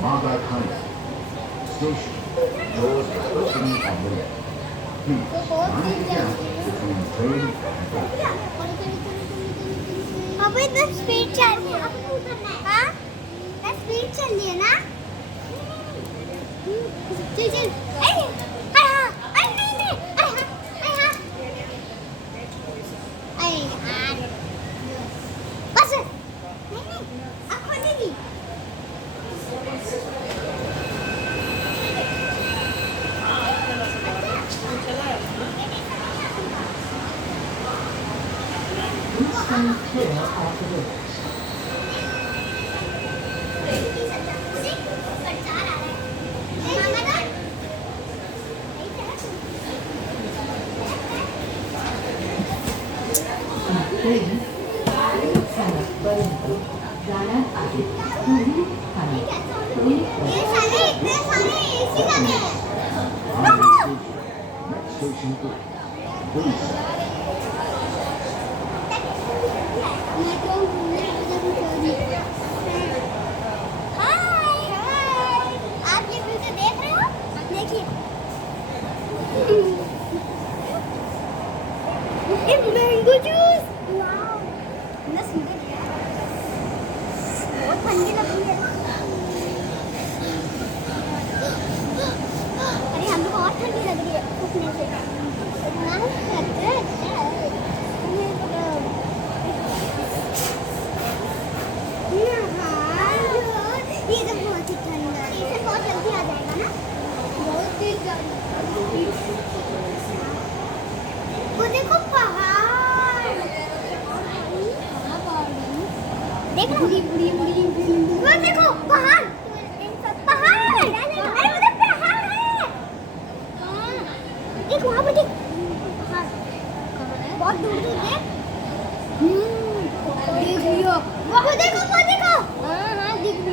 Mother Station. Doors are opening on the left. Please mind the gap between train and track. अबे 10 speed चल रही है हाँ 10 speed चल रही है ना चल चल अरे अरे नहीं नहीं अरे यार बस नहीं नहीं अब खोल दीजिए Next station is Police. आप ये वीडियो देख रहे हो देखिए ये मैंगो जूस वाओ कितना सुंदर है बहुत ठंडी लग रही है अरे हम लोग और ठंडी लग रही है उठने से इतना अच्छा ये तो बहुत ही ठंडा है इसे बहुत जल्दी आ जाएगा ना बहुत ही जल्दी वो देखो पहाड़ देख रहा वो देखो पहाड़ पहाड़ अरे उधर पहाड़ है देख वहाँ पर देख पहाड़ बहुत दूर दूर देख देख लियो वो देखो हाँ हाँ